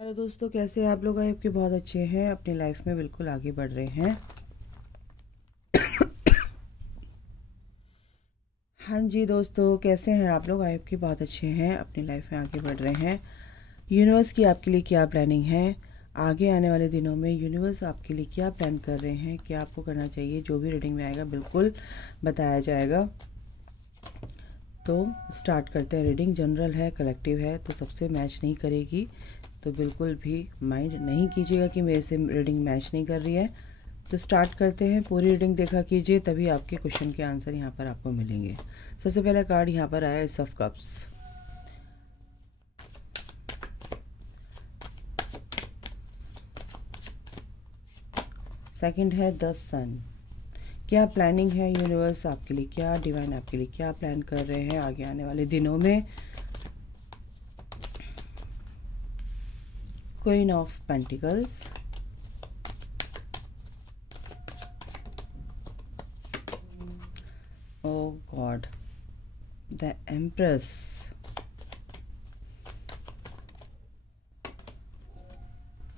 Hello दोस्तों, कैसे हैं आप लोग? आपके बहुत अच्छे हैं, अपनी लाइफ में बिल्कुल आगे बढ़ रहे हैं। हाँ जी दोस्तों, कैसे हैं आप लोग? आपके बहुत अच्छे हैं, अपनी लाइफ में आगे बढ़ रहे हैं। यूनिवर्स की आपके लिए क्या प्लानिंग है? आगे आने वाले दिनों में यूनिवर्स आपके लिए क्या प्लान कर रहे हैं, क्या आपको करना चाहिए? जो भी रीडिंग में आएगा बिल्कुल बताया जाएगा। तो स्टार्ट करते हैं। रीडिंग जनरल है, कलेक्टिव है, तो सबसे मैच नहीं करेगी, तो बिल्कुल भी माइंड नहीं कीजिएगा कि मेरे से रीडिंग मैच नहीं कर रही है। तो स्टार्ट करते हैं। पूरी रीडिंग देखा कीजिए, तभी आपके क्वेश्चन के आंसर यहाँ पर आपको मिलेंगे। सबसे पहला कार्ड यहाँ पर आया एस ऑफ कप्स। सेकंड है द सन। क्या प्लानिंग है यूनिवर्स आपके लिए? क्या डिवाइन आपके लिए क्या प्लान कर रहे हैं आगे आने वाले दिनों में? Queen of pentacles, oh god, the empress,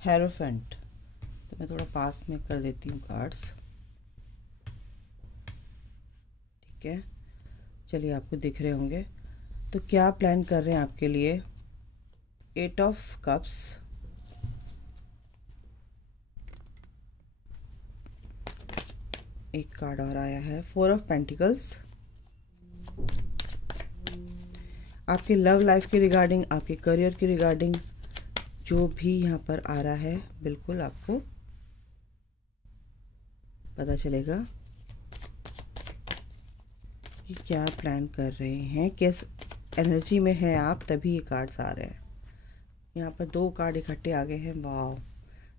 hierophant. तो मैं थोड़ा पास में कर देती हूँ कार्ड्स, ठीक है? चलिए, आपको दिख रहे होंगे। तो क्या प्लान कर रहे हैं आपके लिए? एट ऑफ कप्स, एक कार्ड और आया है फोर ऑफ पेंटिकल्स। आपके लव लाइफ के रिगार्डिंग, आपके करियर के रिगार्डिंग जो भी यहाँ पर आ रहा है, बिल्कुल आपको पता चलेगा कि क्या प्लान कर रहे हैं, किस एनर्जी में है आप, तभी ये कार्ड्स आ रहे हैं। यहाँ पर दो कार्ड इकट्ठे आ गए हैं। Wow,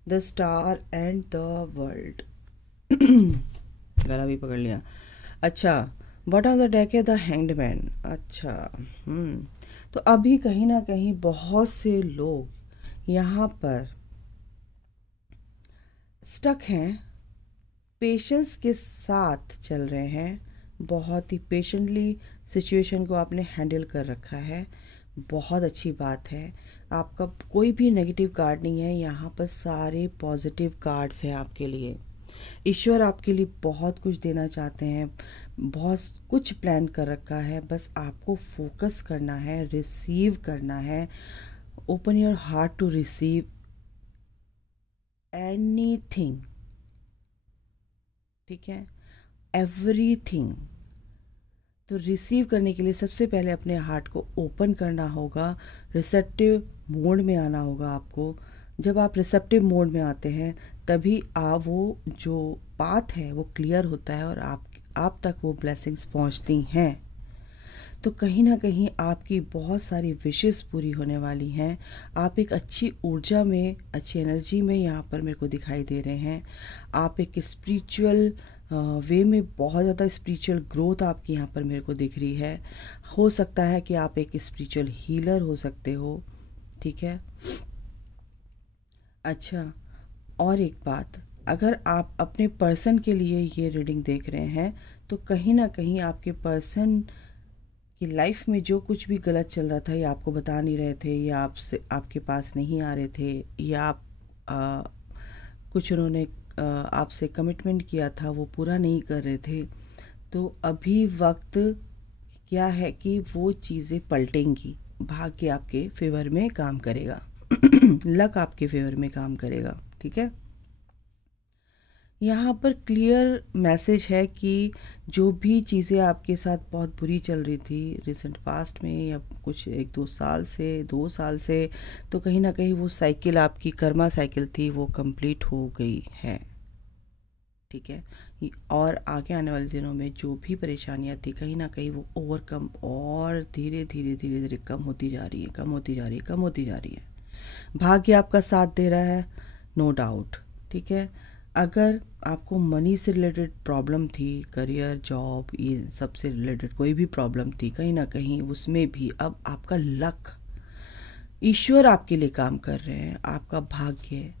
the star and the world. गला भी पकड़ लिया। अच्छा, बॉटम ऑफ द डेक है द हैंग्ड मैन। अच्छा, तो अभी कहीं ना कहीं बहुत से लोग यहाँ पर स्टक हैं, पेशेंस के साथ चल रहे हैं। बहुत ही पेशेंटली सिचुएशन को आपने हैंडल कर रखा है, बहुत अच्छी बात है। आपका कोई भी नेगेटिव कार्ड नहीं है, यहाँ पर सारे पॉजिटिव कार्ड्स हैं आपके लिए। ईश्वर आपके लिए बहुत कुछ देना चाहते हैं, बहुत कुछ प्लान कर रखा है, बस आपको फोकस करना है, रिसीव करना है। Open your heart to receive anything, ठीक है? एवरीथिंग। तो रिसीव करने के लिए सबसे पहले अपने हार्ट को ओपन करना होगा, रिसेप्टिव मोड में आना होगा आपको। जब आप रिसेप्टिव मोड में आते हैं, तभी वो जो पाथ है वो क्लियर होता है और आप तक वो ब्लेसिंग्स पहुंचती हैं। तो कहीं ना कहीं आपकी बहुत सारी विशेस पूरी होने वाली हैं। आप एक अच्छी ऊर्जा में, अच्छी एनर्जी में यहाँ पर मेरे को दिखाई दे रहे हैं। आप एक स्पिरिचुअल वे में बहुत ज़्यादा स्पिरिचुअल ग्रोथ आपकी यहाँ पर मेरे को दिख रही है। हो सकता है कि आप एक स्पिरिचुअल हीलर हो सकते हो, ठीक है? अच्छा, और एक बात, अगर आप अपने पर्सन के लिए ये रीडिंग देख रहे हैं, तो कहीं ना कहीं आपके पर्सन की लाइफ में जो कुछ भी गलत चल रहा था, या आपको बता नहीं रहे थे, या आपसे आपके पास नहीं आ रहे थे, या आप कुछ उन्होंने आपसे कमिटमेंट किया था वो पूरा नहीं कर रहे थे, तो अभी वक्त क्या है कि वो चीज़ें पलटेंगी। भाग्य आपके फेवर में काम करेगा। लक आपके फेवर में काम करेगा, ठीक है? यहाँ पर क्लियर मैसेज है कि जो भी चीज़ें आपके साथ बहुत बुरी चल रही थी रिसेंट पास्ट में, या कुछ 2 साल से, तो कहीं ना कहीं वो साइकिल, आपकी कर्मा साइकिल थी, वो कंप्लीट हो गई है, ठीक है? और आगे आने वाले दिनों में जो भी परेशानियाँ थी, कहीं ना कहीं वो ओवरकम और धीरे धीरे धीरे धीरे कम होती जा रही है, कम होती जा रही है, कम होती जा रही है। भाग्य आपका साथ दे रहा है, नो डाउट, ठीक है? अगर आपको मनी से रिलेटेड प्रॉब्लम थी, करियर, जॉब, ये सब से रिलेटेड कोई भी प्रॉब्लम थी, कहीं ना कहीं उसमें भी अब आपका लक, ईश्वर आपके लिए काम कर रहे हैं। आपका भाग्य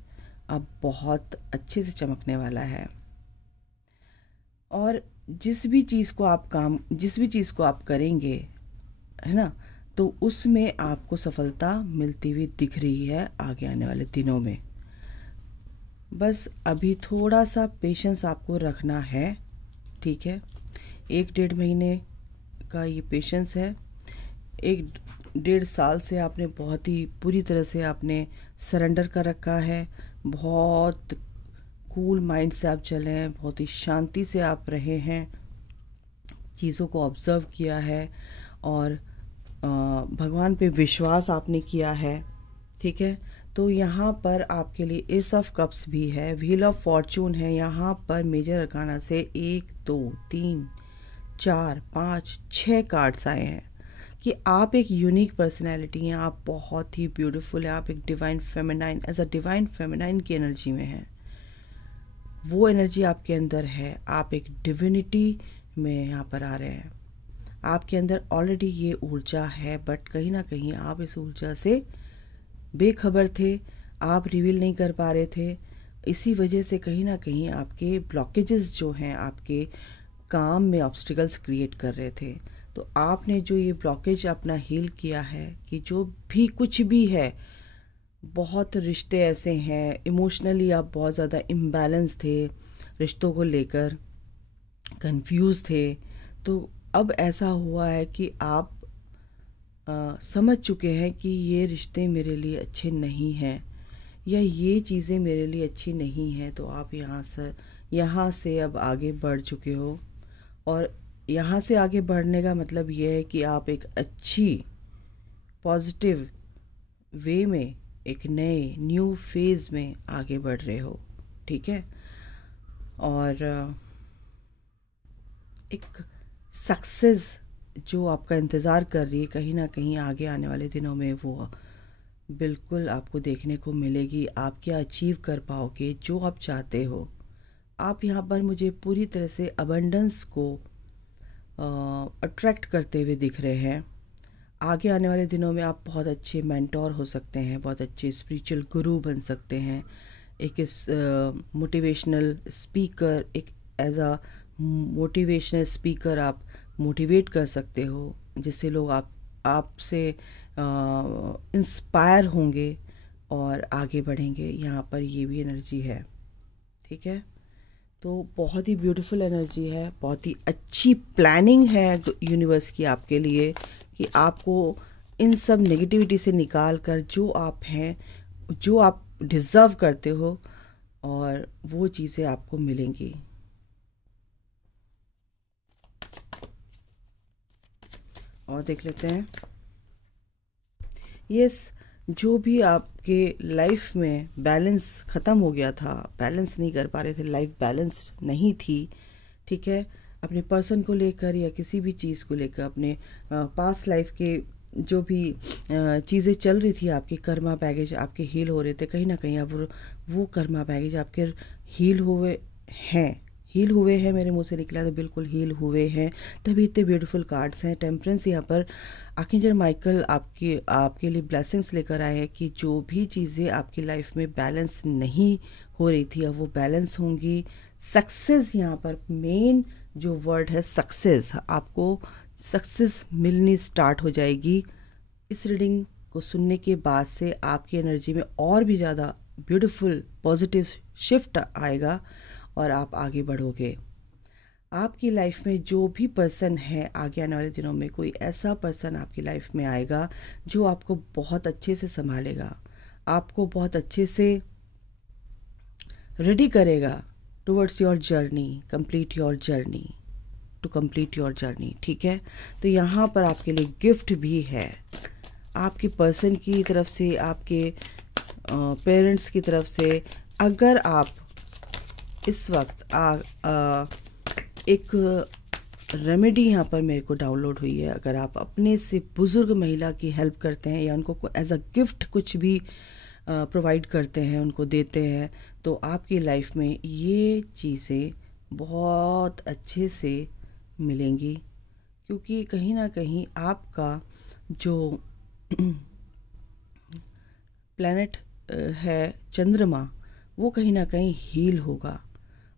अब बहुत अच्छे से चमकने वाला है। और जिस भी चीज़ को आप करेंगे, है ना, तो उसमें आपको सफलता मिलती हुई दिख रही है आगे आने वाले दिनों में। बस अभी थोड़ा सा पेशेंस आपको रखना है, ठीक है। 1-1.5 महीने का ये पेशेंस है। 1-1.5 साल से आपने बहुत ही पूरी तरह से आपने सरेंडर कर रखा है। बहुत कूल माइंड से आप चले हैं, बहुत ही शांति से आप रहे हैं, चीज़ों को ऑब्ज़र्व किया है और भगवान पे विश्वास आपने किया है, ठीक है। तो यहाँ पर आपके लिए एस ऑफ कप्स भी है, व्हील ऑफ फॉर्चून है। यहाँ पर मेजर अरकाना से 1 2 3 4 5 6 कार्ड्स आए हैं कि आप एक यूनिक पर्सनैलिटी हैं, आप बहुत ही ब्यूटीफुल हैं, आप एक divine feminine, as a divine feminine की एनर्जी में हैं। वो एनर्जी आपके अंदर है, आप एक डिविनिटी में यहाँ पर आ रहे हैं। आपके अंदर ऑलरेडी ये ऊर्जा है, बट कहीं ना कहीं आप इस ऊर्जा से बेखबर थे, आप रिवील नहीं कर पा रहे थे। इसी वजह से कहीं ना कहीं आपके ब्लॉकेजेस जो हैं आपके काम में ऑब्स्टिकल्स क्रिएट कर रहे थे। तो आपने जो ये ब्लॉकेज अपना हील किया है कि जो भी कुछ भी है, बहुत रिश्ते ऐसे हैं, इमोशनली आप बहुत ज़्यादा इम्बैलेंस थे, रिश्तों को लेकर कंफ्यूज थे। तो अब ऐसा हुआ है कि आप समझ चुके हैं कि ये रिश्ते मेरे लिए अच्छे नहीं हैं या ये चीज़ें मेरे लिए अच्छी नहीं हैं। तो आप यहाँ से अब आगे बढ़ चुके हो और यहाँ से आगे बढ़ने का मतलब ये है कि आप एक अच्छी पॉजिटिव वे में एक नए न्यू फेज़ में आगे बढ़ रहे हो, ठीक है। और एक सक्सेस जो आपका इंतज़ार कर रही है कहीं ना कहीं आगे आने वाले दिनों में, वो बिल्कुल आपको देखने को मिलेगी। आप क्या अचीव कर पाओगे जो आप चाहते हो। आप यहाँ पर मुझे पूरी तरह से अबंडेंस को अट्रैक्ट करते हुए दिख रहे हैं। आगे आने वाले दिनों में आप बहुत अच्छे मेंटोर हो सकते हैं, बहुत अच्छे स्पिरिचुअल गुरु बन सकते हैं, एक इस मोटिवेशनल स्पीकर, एक एज अ मोटिवेशनल स्पीकर आप मोटिवेट कर सकते हो, जिससे लोग आपसे इंस्पायर होंगे और आगे बढ़ेंगे। यहाँ पर ये भी एनर्जी है, ठीक है। तो बहुत ही ब्यूटीफुल एनर्जी है, बहुत ही अच्छी प्लानिंग है यूनिवर्स की आपके लिए कि आपको इन सब नेगेटिविटी से निकाल कर जो आप हैं, जो आप डिज़र्व करते हो, और वो चीज़ें आपको मिलेंगी। और देख लेते हैं, यस, जो भी आपके लाइफ में बैलेंस ख़त्म हो गया था, बैलेंस नहीं कर पा रहे थे, लाइफ बैलेंस नहीं थी, ठीक है, अपने पर्सन को लेकर या किसी भी चीज़ को लेकर, अपने पास्ट लाइफ के जो भी चीज़ें चल रही थी, आपके कर्मा बैगेज आपके हील हो रहे थे, कहीं ना कहीं अब वो कर्मा बैगेज आपके हील हुए हैं मेरे मुंह से निकला तो बिल्कुल हील हुए हैं, तभी इतने ब्यूटीफुल कार्ड्स हैं। टेम्परेंस यहाँ पर आर्कएंजल माइकल आपके लिए ब्लेसिंग्स लेकर आए हैं कि जो भी चीज़ें आपकी लाइफ में बैलेंस नहीं हो रही थी अब वो बैलेंस होंगी। सक्सेस, यहाँ पर मेन जो वर्ड है सक्सेस, आपको सक्सेस मिलनी स्टार्ट हो जाएगी। इस रीडिंग को सुनने के बाद से आपकी एनर्जी में और भी ज़्यादा ब्यूटीफुल पॉजिटिव शिफ्ट आएगा और आप आगे बढ़ोगे। आपकी लाइफ में जो भी पर्सन है, आगे आने वाले दिनों में कोई ऐसा पर्सन आपकी लाइफ में आएगा जो आपको बहुत अच्छे से संभालेगा, आपको बहुत अच्छे से रेडी करेगा towards your journey, complete your journey, to complete your journey, ठीक है। तो यहाँ पर आपके लिए गिफ्ट भी है, आपके पर्सन की तरफ से, आपके पेरेंट्स की तरफ से। अगर आप इस वक्त एक रेमेडी यहाँ पर मेरे को डाउनलोड हुई है, अगर आप अपने से बुज़ुर्ग महिला की हेल्प करते हैं या उनको एज अ गिफ्ट कुछ भी प्रोवाइड करते हैं, उनको देते हैं, तो आपकी लाइफ में ये चीज़ें बहुत अच्छे से मिलेंगी, क्योंकि कहीं ना कहीं आपका जो प्लैनेट है चंद्रमा, वो कहीं ना कहीं हील होगा,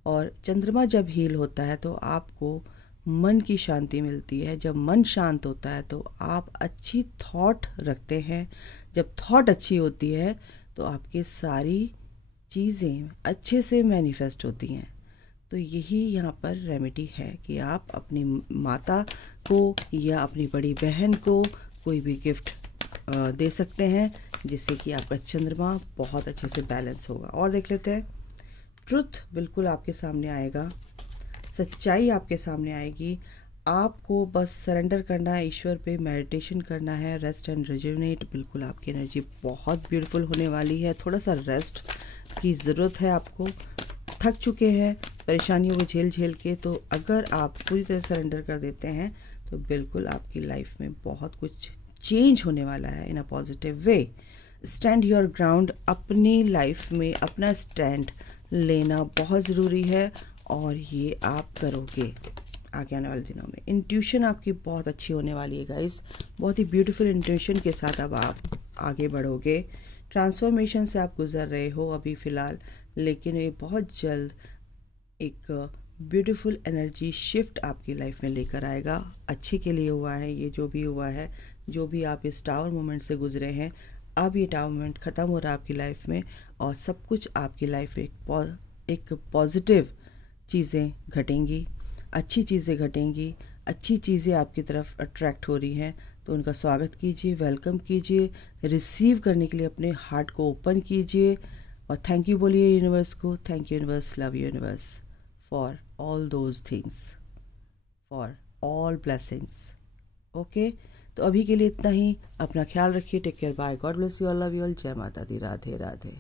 और चंद्रमा जब हील होता है तो आपको मन की शांति मिलती है। जब मन शांत होता है तो आप अच्छी थॉट रखते हैं। जब थॉट अच्छी होती है तो आपकी सारी चीज़ें अच्छे से मैनिफेस्ट होती हैं। तो यही यहाँ पर रेमेडी है कि आप अपनी माता को या अपनी बड़ी बहन को कोई भी गिफ्ट दे सकते हैं, जिससे कि आपका चंद्रमा बहुत अच्छे से बैलेंस होगा। और देख लेते हैं, ट्रुथ बिल्कुल आपके सामने आएगा, सच्चाई आपके सामने आएगी। आपको बस सरेंडर करना है ईश्वर पे, मेडिटेशन करना है, रेस्ट एंड रिजुवनेट। बिल्कुल आपकी एनर्जी बहुत ब्यूटीफुल होने वाली है। थोड़ा सा रेस्ट की ज़रूरत है आपको, थक चुके हैं परेशानियों को झेल झेल के। तो अगर आप पूरी तरह सरेंडर कर देते हैं तो बिल्कुल आपकी लाइफ में बहुत कुछ चेंज होने वाला है in a positive way. Stand your ground, अपनी लाइफ में अपना स्टैंड लेना बहुत ज़रूरी है और ये आप करोगे आगे आने वाले दिनों में। इंट्यूशन आपकी बहुत अच्छी होने वाली है गाइस, बहुत ही ब्यूटीफुल इंट्यूशन के साथ अब आप आगे बढ़ोगे। ट्रांसफॉर्मेशन से आप गुजर रहे हो अभी फ़िलहाल, लेकिन ये बहुत जल्द एक ब्यूटीफुल एनर्जी शिफ्ट आपकी लाइफ में लेकर आएगा। अच्छे के लिए हुआ है ये, जो भी हुआ है, जो भी आप इस टावर मोमेंट से गुजरे हैं, अब ये टावर मोमेंट ख़त्म हो रहा है आपकी लाइफ में और सब कुछ आपकी लाइफ में एक पॉजिटिव चीज़ें घटेंगी, अच्छी चीज़ें घटेंगी, अच्छी चीज़ें आपकी तरफ अट्रैक्ट हो रही हैं। तो उनका स्वागत कीजिए, वेलकम कीजिए, रिसीव करने के लिए अपने हार्ट को ओपन कीजिए और थैंक यू बोलिए यूनिवर्स को। Thank you universe, love you universe for all those things, for all blessings. Okay, तो अभी के लिए इतना ही। अपना ख्याल रखिए, take care, bye, God bless you all, love you all, जय माता दी, राधे राधे।